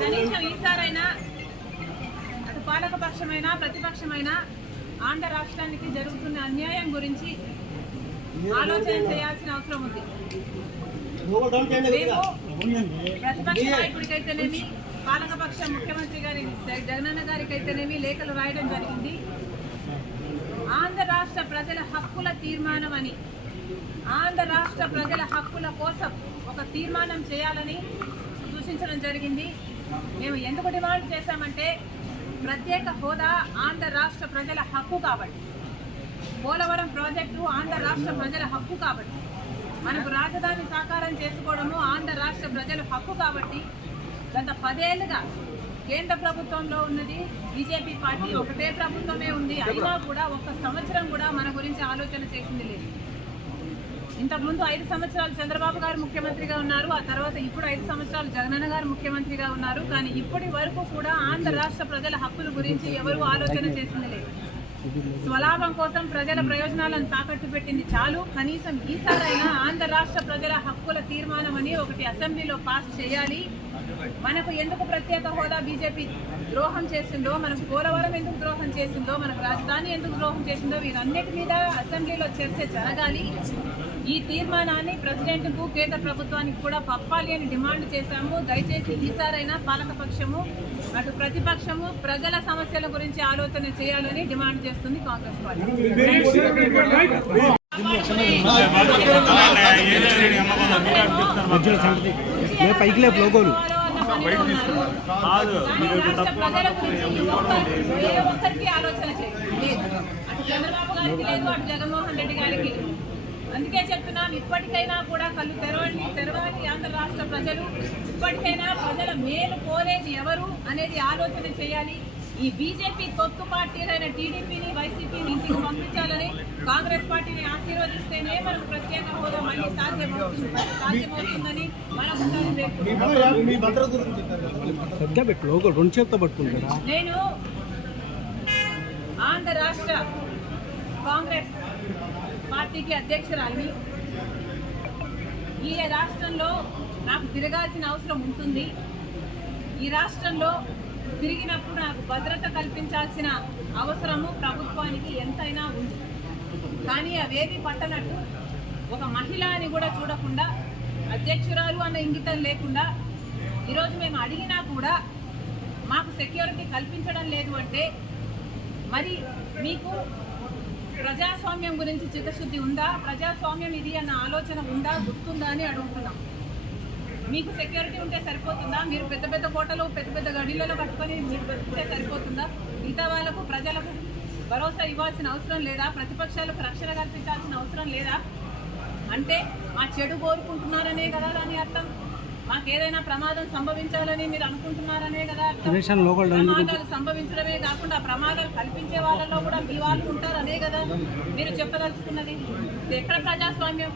కనీసం ఈసారైనా అటు పాలకపక్షమైనా ప్రతిపక్షమైనా ఆంధ్ర రాష్ట్రానికి జరుగుతున్న అన్యాయం గురించి ఆలోచన చేయాల్సిన అవసరం ఉంది. ప్రతిపక్ష నాయకుడికైతేనేమి పాలకపక్ష ముఖ్యమంత్రి గారి జగనన్న గారికైతేనేమి లేఖలు రాయడం జరిగింది. ఆంధ్ర రాష్ట్ర ప్రజల హక్కుల తీర్మానం అని, ఆంధ్ర రాష్ట్ర ప్రజల హక్కుల కోసం ఒక తీర్మానం చేయాలని సూచించడం జరిగింది. మేము ఎందుకు డిమాండ్ చేశామంటే ప్రత్యేక హోదా ఆంధ్ర రాష్ట్ర ప్రజల హక్కు కాబట్టి, పోలవరం ప్రాజెక్టు ఆంధ్ర రాష్ట్ర ప్రజల హక్కు కాబట్టి, మనకు రాజధాని సాకారం చేసుకోవడము ఆంధ్ర రాష్ట్ర ప్రజల హక్కు కాబట్టి గత 10 ఏళ్లుగా కేంద్ర ప్రభుత్వంలో ఉన్నది బీజేపీ పార్టీ ఒకటే ప్రభుత్వమే ఉంది. అయినా కూడా ఒక్క సంవత్సరం కూడా మన గురించి ఆలోచన చేసింది లేదు. ఇంతకుముందు 5 సంవత్సరాలు చంద్రబాబు గారు ముఖ్యమంత్రిగా ఉన్నారు, ఆ తర్వాత ఇప్పుడు 5 సంవత్సరాలు జగనన్న గారు ముఖ్యమంత్రిగా ఉన్నారు. కానీ ఇప్పటి వరకు కూడా ఆంధ్ర రాష్ట్ర ప్రజల హక్కుల గురించి ఎవరు ఆలోచన చేసింది లేదు. స్వలాభం కోసం ప్రజల ప్రయోజనాలను తాకట్టు పెట్టింది చాలు. కనీసం ఈసారైనా ఆంధ్ర రాష్ట్ర ప్రజల హక్కుల తీర్మానం అని ఒకటి అసెంబ్లీలో పాస్ చేయాలి. మనకు ఎందుకు ప్రత్యేక హోదా బీజేపీ ద్రోహం చేసిందో, మనకు పోలవరం ఎందుకు ద్రోహం చేసిందో, మనకు రాజధాని ఎందుకు ద్రోహం చేసిందో వీరన్నిటి మీద అసెంబ్లీలో చర్చ జరగాలి. ఈ తీర్మానాన్ని ప్రెసిడెంట్కు కేంద్ర ప్రభుత్వానికి కూడా పంపాలి అని డిమాండ్ చేశాము. దయచేసి ఈసారైనా పాలకపక్షము అటు ప్రతిపక్షము ప్రజల సమస్యల గురించి ఆలోచన చేయాలని డిమాండ్ చేస్తుంది కాంగ్రెస్ పార్టీ. ఒక్కరికి ఆలోచన చేయలేదు, అటు చంద్రబాబు గారికి లేదు, అటు జగన్మోహన్ రెడ్డి గారికి లేదు. అందుకే చెప్తున్నాం, ఇప్పటికైనా కూడా కళ్ళు తెరవాలి ఆంధ్ర రాష్ట్ర ప్రజలు. ఇప్పటికైనా ప్రజల మేలు కోరేది ఎవరు అనేది ఆలోచన చేయాలి. ఈ బీజేపీ తొత్తు పార్టీలైన టీడీపీని వైసీపీని ఇంటికి పంపించాలని కాంగ్రెస్ పార్టీని ఆశీర్వదిస్తేనే మనకు ప్రత్యేక హోదా మళ్ళీ సాధ్యమవుతుందని నేను ఆంధ్ర రాష్ట్ర కాంగ్రెస్ పార్టీకి అధ్యక్షురాలిని. ఈ రాష్ట్రంలో నాకు తిరగాల్సిన అవసరం ఉంటుంది. ఈ రాష్ట్రంలో తిరిగినప్పుడు నాకు భద్రత కల్పించాల్సిన అవసరము ప్రభుత్వానికి ఎంతైనా ఉంది. కానీ అవేవి పట్టనట్టు ఒక మహిళ అని కూడా చూడకుండా, అధ్యక్షురాలు అన్న ఇంగితం లేకుండా ఈరోజు మేము అడిగినా కూడా మాకు సెక్యూరిటీ కల్పించడం లేదు అంటే మరి మీకు ప్రజాస్వామ్యం గురించి చిత్తశుద్ధి ఉందా? ప్రజాస్వామ్యం ఇది అన్న ఆలోచన ఉందా, గుర్తుందా అని అడుగుతున్నాం. మీకు సెక్యూరిటీ ఉంటే సరిపోతుందా? మీరు పెద్ద పెద్ద కోటలు పెద్ద పెద్ద గడిలలో కట్టుకొని మీరు బతికితే సరిపోతుందా? మిగతా వాళ్ళకు ప్రజలకు భరోసా ఇవ్వాల్సిన అవసరం లేదా? ప్రతిపక్షాలకు రక్షణ కల్పించాల్సిన అవసరం లేదా? అంటే మా చెడు కోరుకుంటున్నారనే కదా దాని అర్థం. మాకేదైనా ప్రమాదం సంభవించాలని మీరు అనుకుంటున్నారనే కదా అర్థం. ప్రమాదాలు సంభవించడమే కాకుండా ప్రమాదాలు కల్పించే వాళ్ళలో కూడా మీ వాళ్ళు ఉంటారనే కదా మీరు చెప్పదలుచుకున్నది. ఎక్కడ ప్రజాస్వామ్యం?